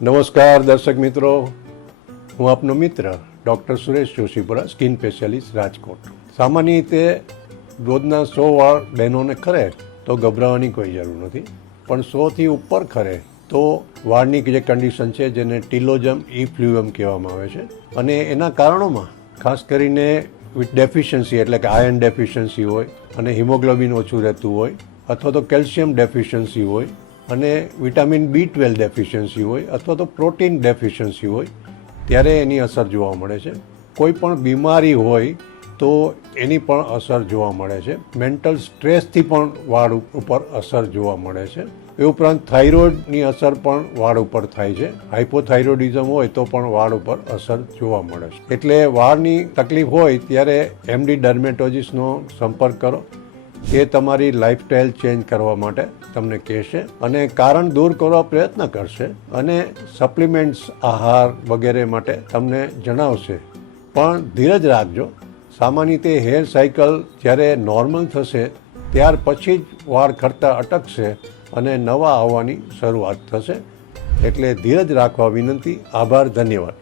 નમસ્કાર દર્શક મિત્રો, હું આપનો મિત્ર doctor Suresh Joshipura, skin specialist, Rajkot. સામાન્ય રીતે રોજના 100 વાળ બહેનોને ખરે તો ગભરાવાની કોઈ જરૂર નથી, પણ 100થી ઉપર ખરે તો વાળની જે કન્ડિશન છે જેને ટીલોજમ ઇફ્લ્યુએમ કહેવામાં આવે છે, અને એના કારણોમાં ખાસ કરીને ડેફિશિયન્સી એટલે કે આયર્ન ડેફિશિયન્સી હોય, અને હિમોગ્લોબિન ઓછું રહેતું હોય, અથવા તો કેલ્શિયમ ડેફિશિયન્સી હોય, અને વિટામિન B12 ડેફિશિયન્સી હોય, અથવા તો પ્રોટીન ડેફિશિયન્સી હોય, ત્યારે એની અસર જોવા મળે છે. કોઈ પણ બીમારી હોય તો એની પણ અસર જોવા મળે છે. મેન્ટલ સ્ટ્રેસથી પણ વાળ ઉપર અસર જોવા મળે છે. એ ઉપરાંત થાઇરોઇડની અસર પણ વાળ ઉપર થાય છે. હાઇપોથાઇરોઇડિઝમ હોય તો પણ વાળ ઉપર અસર જોવા મળે છે. એટલે વાળની તકલીફ હોય ત્યારે MD ડર્મેટોલોજીસ્ટનો સંપર્ક કરો. એ તમારી લાઈફસ્ટાઈલ ચેન્જ કરવા માટે તમને કહેશે અને કારણ દૂર કરવા પ્રયત્ન કરશે, અને સપ્લિમેન્ટ્સ, આહાર વગેરે માટે તમને જણાવશે. પણ ધીરજ રાખજો. સામાન્ય રીતે હેર સાયકલ જ્યારે નોર્મલ થશે ત્યાર પછી જ વાળ ખરતા અટકશે અને નવા આવવાની શરૂઆત થશે. એટલે ધીરજ રાખવા વિનંતી. આભાર, ધન્યવાદ.